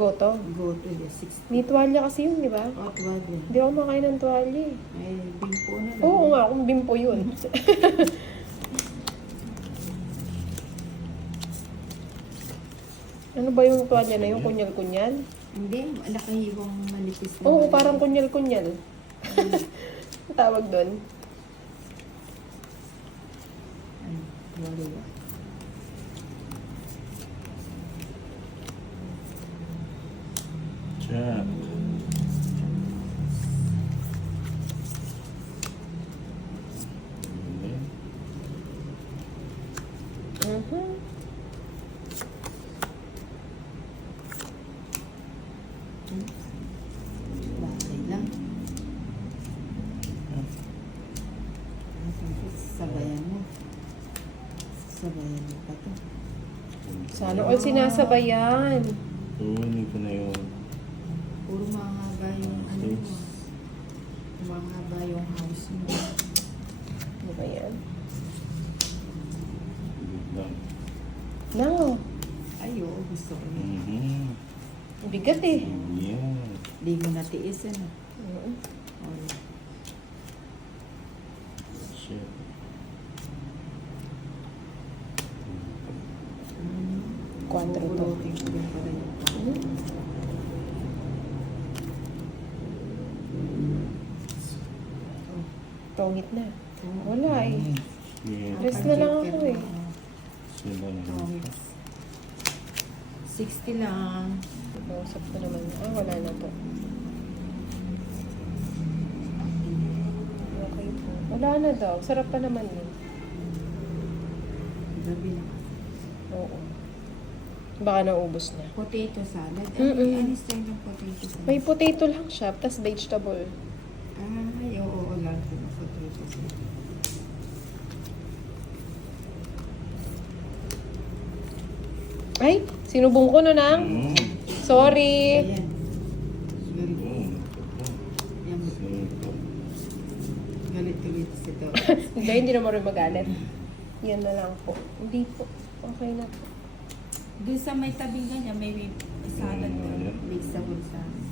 Goto. Goto, yes, 60. May tuwalya kasi yun, di ba? O, tuwad yan. Hindi ako makain ng tuwalya eh. Ay, bimpo na lang. Oo nga, kung bimpo yun. Ano ba yung tuwalya na yun? Kunyal-kunyal? Hindi, nakahiwang manipis na. Oo, parang kunyal-kunyal. Ang tawag doon. Ano, wala yun. Jack. Mhm. Bakit lang. Sabayan mo. Sabayan mo pa to. Sana all sinasabayan. Kunin ko na yun. Puro mahaba yung ano mo. Six. Mahaba yung house mo. Ano ba yan? Good lang. No. Ay, oo, gusto ko yun. Mhm. Bigat eh. Yeah. Di mo natiis, ano? Mhm. Oh, Shit. Quattro to. Bubunutin ko din pala yun. Mhm. Tongit na. Wala eh. Yeah. Rest na lang ako eh. Sila na Oh, lang. it's 60 lang. Nausap ko naman. Ah, wala na po. Okay po. Wala na daw. Sarap pa naman yun. Gabi na. Oo. Baka naubos na. Potato salad. Mm-mm. Ano style ng potato salad? May potato lang siya, tas vegetable. Ay, oo, lang ko ng potato salad. Ay, sinubong ko no nang. Mm. Sorry. Ayan. Very good. Mm. Yan. Simple. Galit-galit si Ito. Hindi naman rin magalit. Yan na lang po. Hindi po. Okay na po. Doon sa may tabi niya, may salad na vegetable salad.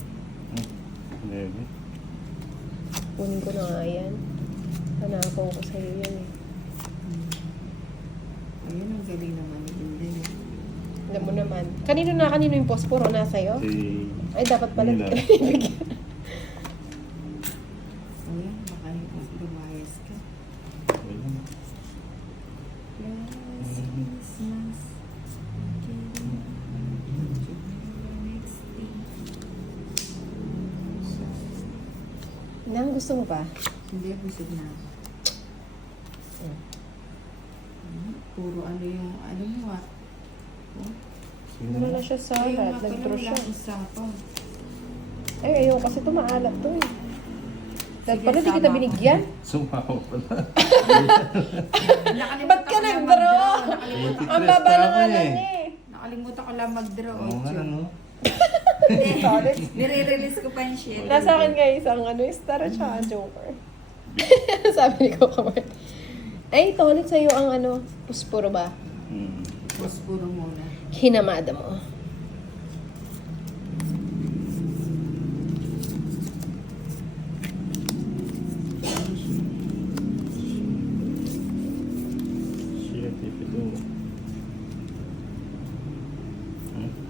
Maybe. Kunin ko na nga yan. Hanapaw ko sa'yo yan eh. Ayun, ang galing naman ni Inday. Alam mo naman. Kanino yung posporo? Nasa'yo? Si... Ay, dapat pala Nila. hindi ka ibigyan. Ayun, baka lumayas ka. Ayun. Last Christmas. Next thing. Nang gusto mo ba? Hindi, busog na ako. Puro ano yung, ano mo ah. Oh. Ano na siya salad? Ayun, Nag-draw siya. lang usapan. Ay, ayaw kasi ito maalat to eh. Dahil Sige, pala di kita sama ako. binigyan. Sumaw pala. Ba't ka nag-draw? Ang baba ng ano niya eh. Nakalimutan ko lang mag-draw. Oo nga, ano? Solid. Nire-release ko pa yung shit. Nasa akin nga isang ano, star at saka joker. Sabi ni Coco Martin. Ay, ito ulit sa'yo ang ano, puspuro ba? Mm. Tapos puro muna. Hinamada mo. Shit, if you do.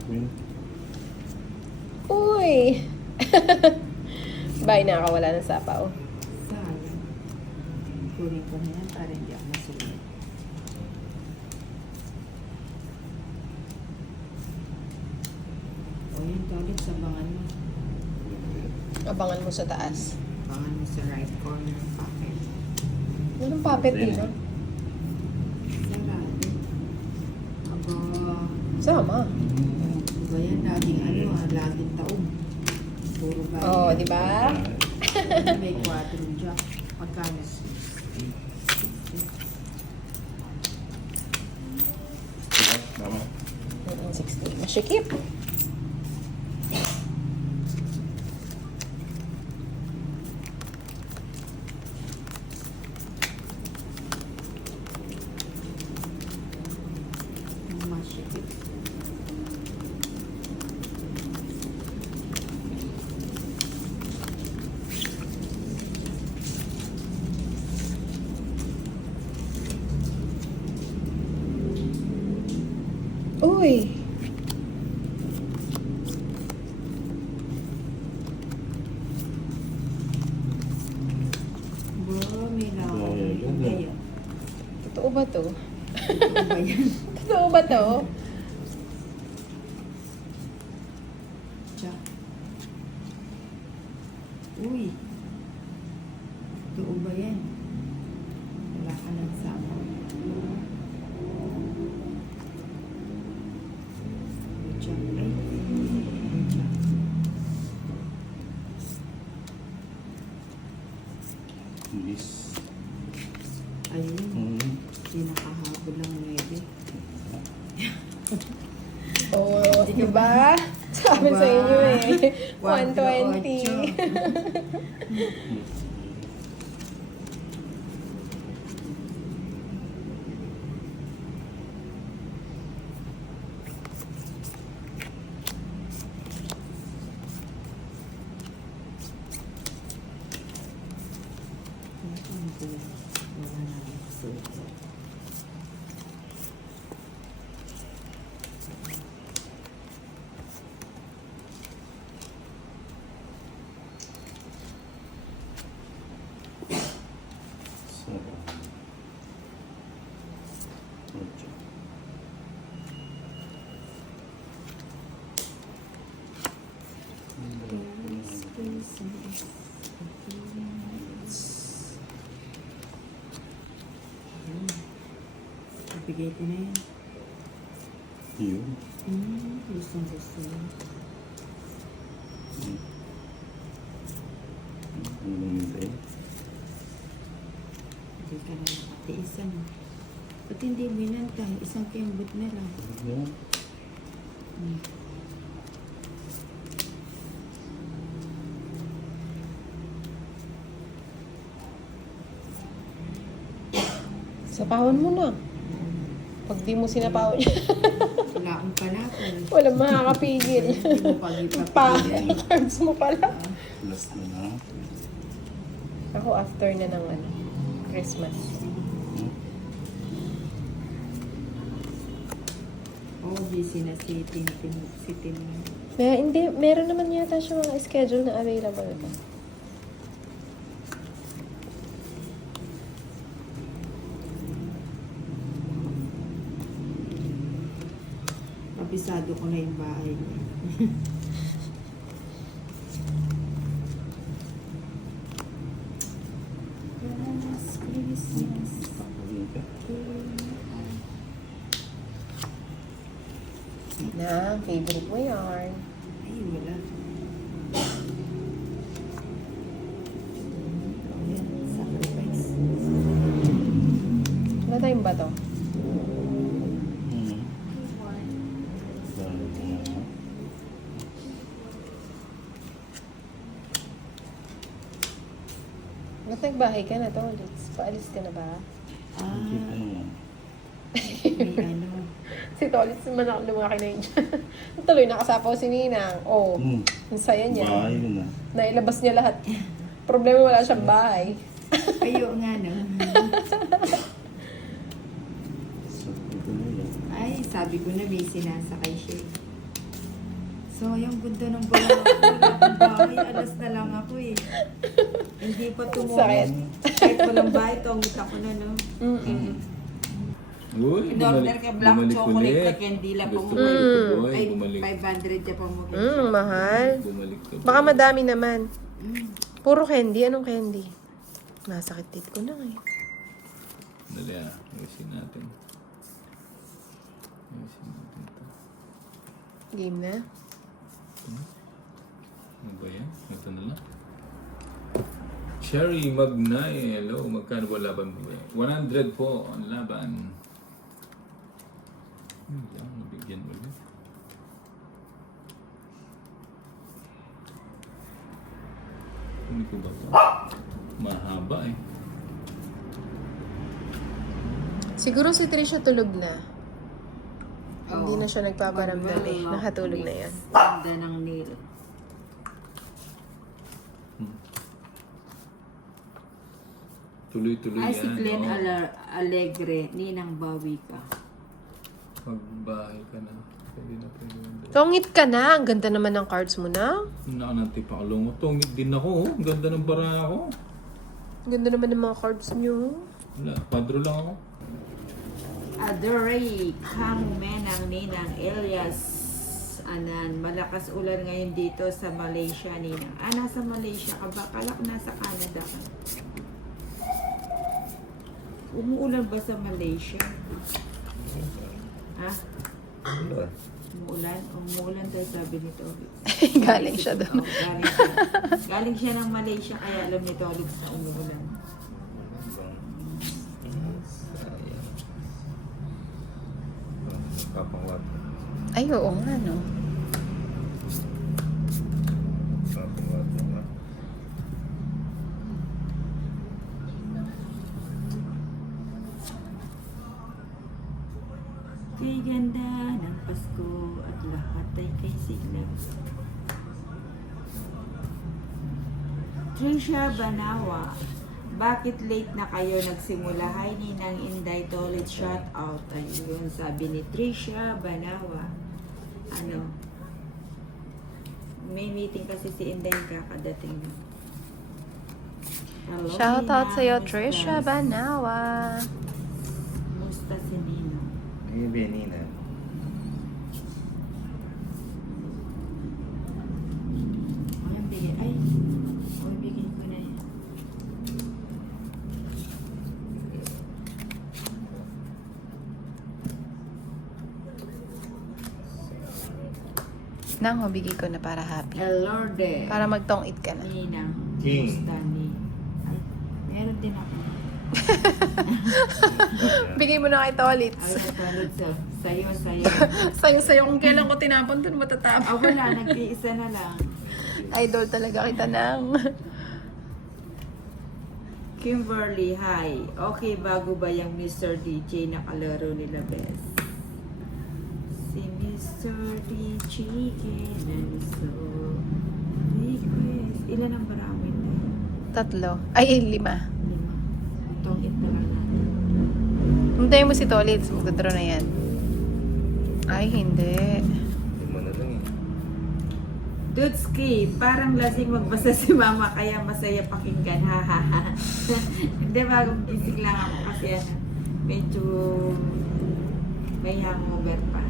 Queen. Uy! Bye, nakakawala ng sapaw. Sayang. Kunin ko na yan para hindi ako masulit. O yun, ulit sa bangan mo. Abangan mo sa taas. Bangan mo sa right corner ng pocket. Anong puppet dito? Sarado. Aba. Sama. Diba yan, laging ano laging taong. Puro ba? Oo, oh, di ba? May 4 jack. Magkano? Tama. 16. Masikip. ba to? Totoo ba yan? Totoo ba to? Tiyak. Uy. Totoo ba yan? Wala ka nagsama. Tiyak. Ay. Tiyak. Yes. Ayun. Pinakahabol lang 9. Oh, diba? Sabi sa inyo eh. 120. Wala na akong suot. So, ocho. Ibigay ko na yan. Yun. Gustong gusto mo. Ano nang hintay? Hindi ka na nakatiisan. Ba't hindi minantay? Isang kembot na lang. Yan. Sapawan mo na. Pag di mo sinapawon niya, Wala akong palakol. walang makakapigil. Hindi mo pag Pangit ipapigil. cards mo pala. Last na na. Ako after na ng ano, Christmas. Oo, busy na si Tintin. Si Tin. Hindi, meron naman yata siya mga schedule na available pa. Kabisado ko na yung bahay niya. Last Christmas. Papayin ka. Na, favorite mo yarn. Ay, wala. Ayan, sacrifice. Wala tayong ba to? Ba't nagbahay ka na to, Litz? Paalis ka na ba? Ah, Ano? may ano. Si Tolitz naman ako lumaki na yun dyan. Tuloy nakasapaw si Ninang. Oh, ang saya niya. Bahay yun ah. Nailabas niya lahat. Problema wala siyang bahay. Ayo nga, no? So, ito na yun. Ay, sabi ko na may sinasakay siya. So, yung ganda ng bahay, alas na lang ako eh. Hindi pa Sakit. tumulong. Kahit walang bahay, tungit ako na, no? Uy, In-order ka black bumalik chocolate ulit. na candy lang Gusto pumuwi. ko ito, boy. Ay, Bumalik. 500 siya pumuwi. Mahal. Bumalik ka. Baka madami naman. Mm. Puro candy. Anong candy? Masakit tit ko na eh. Dali ah. Ayusin natin. Ayusin natin ito. Game na. Ano ba yan? Ito na lang. Cherry Magnay. Hello. Magkano ba laban mo ba? 100 po ang laban. Yan. Nabigyan ulit. Hindi ko ba ito? Mahaba eh. Siguro si Trisha tulog na. Hindi Oo. na siya nagpaparamdam eh. Magmamaw. Nakatulog na yan. Ganda ng nail. Tuloy-tuloy Ay, yan. si Glenn oh. Alegre, ninang bawi pa. Pagbahay ka na. Pwede na. Tongit ka na. Ang ganda naman ng cards mo na. Nakananti pa kalungo. Tungit din ako. Oh. Ang ganda ng bara ako. Ang ganda naman ng mga cards niyo. Wala. Padro lang ako. Adore, Kamumenang Ninang Elias. Anan, malakas ulan ngayon dito sa Malaysia, Ninang. Nasa Malaysia ka ba? Kala ko nasa Canada ka. Umuulan ba sa Malaysia? Ha? Ulan. Umuulan? Umuulan tayo sabi ni Tolix. Galing siya doon. Galing siya ng Malaysia, kaya alam ni Tolix na umuulan. Sayang. Papawat. Ay, oo nga, no? Papawat nga. Kay ganda ng Pasko at lahat ay kay sigla. Trisha Banawa, bakit late na kayo nagsimula? Hi, Ninang Inday Tolit, shout out. Ayun, sabi ni Trisha Banawa. Ano? May meeting kasi si Inday kakadating. Hello, Shout out Ninang. sa'yo, Musta? Trisha Banawa. Musta si Ninang? Ay, Benina. Ay, bigay. Ay, bigay ko na yan. Nang, mabigay ko na para happy. Elorde. Para magtong-it ka na. Ninang. King. Musta ni? Ay, meron din ako. Bigay mo na kay Tolits. Ay, katulad sa sayo. Sayong-sayo kung kailan ko tinapon doon matatapon. Wala, nag-iisa na lang. Idol talaga kita nang. Kimberly, hi. Okay, bago ba yung Mr. DJ na kalaro nila, best? Si Mr. DJ Kenanso. Request. Ilan ang maraming na? 3. Ay, 5. 5. Itong it na lang natin. Hintayin mo si Tolits. Magdodro na yan. Ay, hindi. Hindi mo na lang eh. Dudski, parang lasing magbasa si mama kaya masaya pakinggan. Ha ha ha. Hindi, bagong gising lang ako kasi ano, medyo may hangover pa.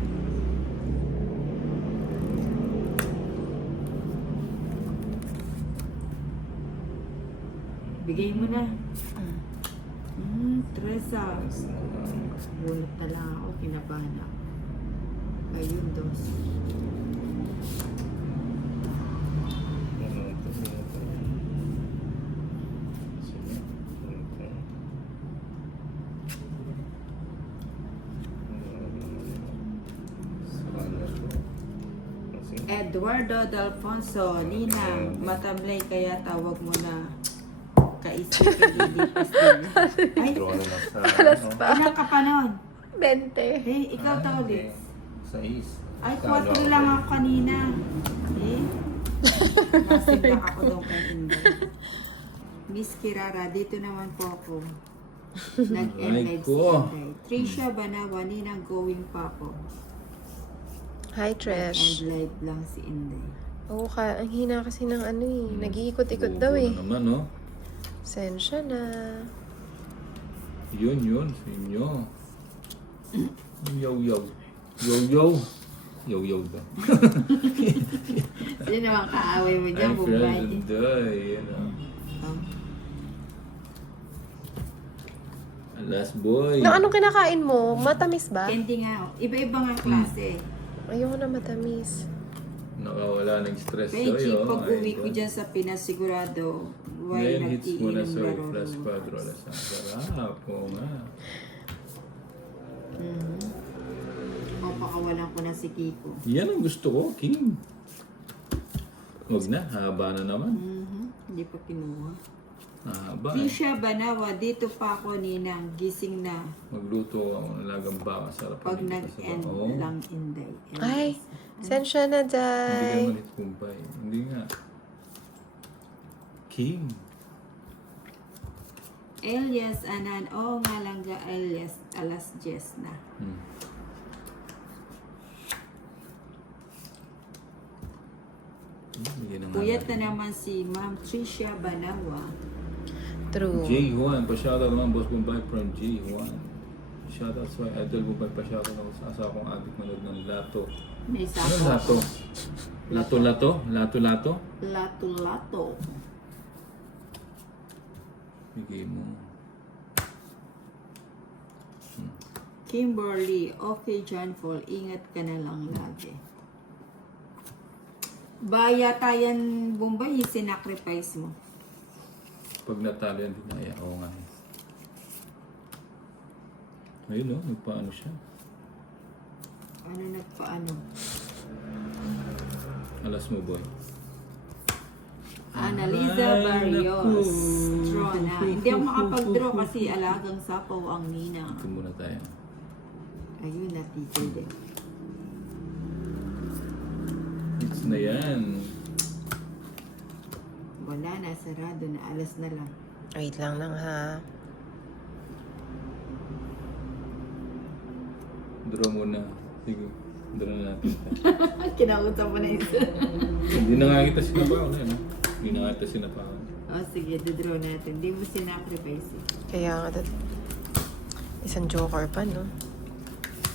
Bigay mo na. Teresa. Bulat na lang ako, kinabahan ako. Ayun, dos. Eduardo Dalfonso, Nina, matamlay kaya tawag mo na kaisip kagilipas din. Ay, Draw na lang sa... Alas ano, pa. ilang ka pa nun? 20. Eh, ikaw Tolits. Sa is. Ay, 4 lang ako kanina. Eh, nasigla ako doon kay Inday. Miss Kirara, dito naman po ako. Nag-end Ay, live si ko. Inday. Trisha Banawa, Ninang going pa po. Hi, Trish. End live lang si Inday. Oo, ang hina kasi ng ano eh. Nag-iikot-ikot daw eh. Naman, no? Sensya na. Yun, sa inyo. Yo. Yo ba? Sino naman kaaway mo dyan, I'm Mumbai? friends day, you know. Alas boy. No, anong kinakain mo? Matamis ba? Candy nga, oh. Iba-iba nga klase. Ayoko na matamis. Nakawala ng stress Benji, sa'yo. pag uwi ko dyan sa Pinas, sigurado, why Ngayon hits mo na nag-iinom sa laro? plus 4 alas. Ang sarap po nga. O, pakawalan ko na si Kiko. Yan ang gusto ko, King. Huwag na, haba na naman. Hindi pa kinuha. Haba eh. Trisha Banawa, dito pa ako, Ninang. Gising na. Magluto ako ng lagang baka. Sarap. Pag ang nag-end Oo. lang Inday. Ay, sensya na, Hindi ka Day. naman itumpay. Hindi nga. King. Elias Anan, oo nga lang ga Elias, alas 10 na. Hindi na nga. Puyat na naman si Ma'am Trisha Banawa. True. J1. Pa-shoutout naman, Boss Bombay from J1. Shoutout sa idol mo, pa-shoutout ako sa asawa kong adik manood ng Lato. May Ano sapo. Lato? Lato-lato? Lato-lato? Lato-lato. Bigay mo. Kimberly, okay John Paul, ingat ka na lang lagi. Baya tayan Bombay, sinacrifice mo. Pag natalo yan, dinaya. Oo nga. Ayun o, nagpaano siya. Ano nagpaano? Alas mo, boy. Annalisa Ay, Barrios. naku. Draw na. Hindi ako makapag-draw kasi alagang sapaw ang nina. Ito muna tayo. Ayun, natigil din. It's na yan. Wala na, sarado na. Alas na lang. Wait lang ha. Draw muna. Sige. Draw na natin. Kinausap mo na isa. Hindi na nga kita sinapawan. Ano? Hindi na nga kita sinapawan. Oh, sige, dodraw natin. Hindi mo sinacrifice eh. Kaya nga, isang joker pa, no?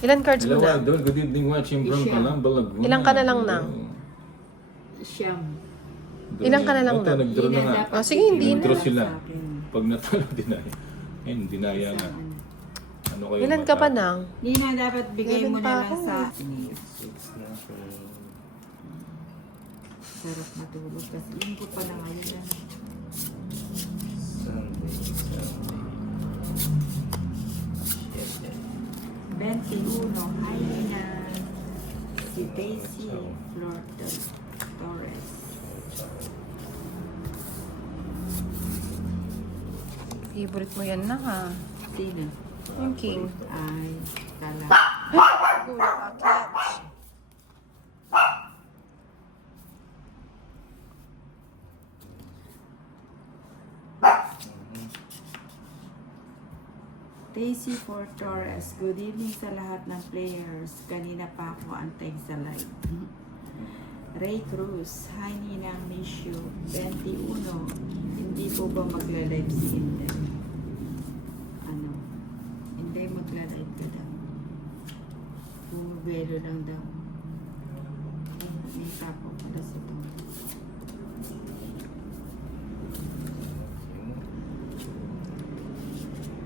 Ilan cards mo Hello, na? idol. Good evening. Watching from Isya. Calamba, Laguna. Ilan ka na lang nang? Siyam. Draw Ilan ka na lang Ito, na? nag-draw na nga. dapat Oh, sige, hindi na. Nag-draw sila. sa akin. Pag natalo, dinaya. Ayun, dinaya nga. Sa ano. Ano kayo? Ilan ka pa mata? nang? Nina, dapat bigay mo Meron na pa lang ako. sa... 6 na ako. Sarap matulog kasi linggo pa lang ngayon na. Sunday. 21. Hi, Nina. Si Daisy Flortel Torres. Favorite mo yan na ha. Sino? Yung king. Ay, kala. Wala ka catch. Daisy for Torres. Good evening sa lahat ng players. Kanina pa ako antay sa live. Ray Cruz. Hi, Ninang. Miss you. 21. Hindi po ba magla-live si Inday? Ano? Inday magla-live ka daw. Bumubelo lang daw. May tapo pala sa to.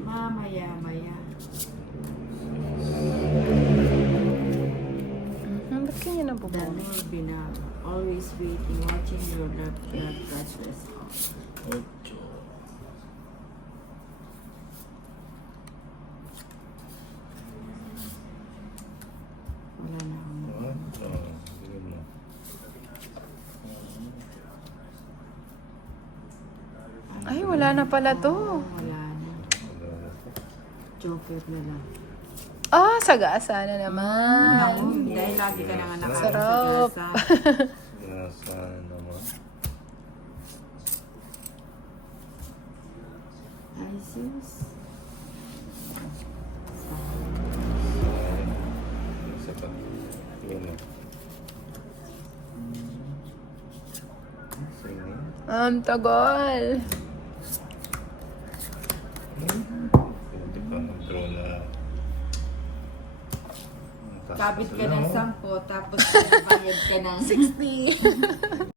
Mamaya-maya. Ba't kanya na po ba? Danor Binal. Always waiting, watching your broadcast response. Ocho. Wala na akong What? Oh, bigyan mo. Ay, wala na pala to. Wala na. Wala. Joker na lang. Ah, sagasa na naman. Ako, dahil lagi ka naman nakain Sarap. sa gasa. Nasa naman. Ay, sus. Isa pa. Yun o. Sa'yo na yun. Tagal. Pwede pa mag-draw na. Kabit ka ng 10, tapos bayad ka ng 60.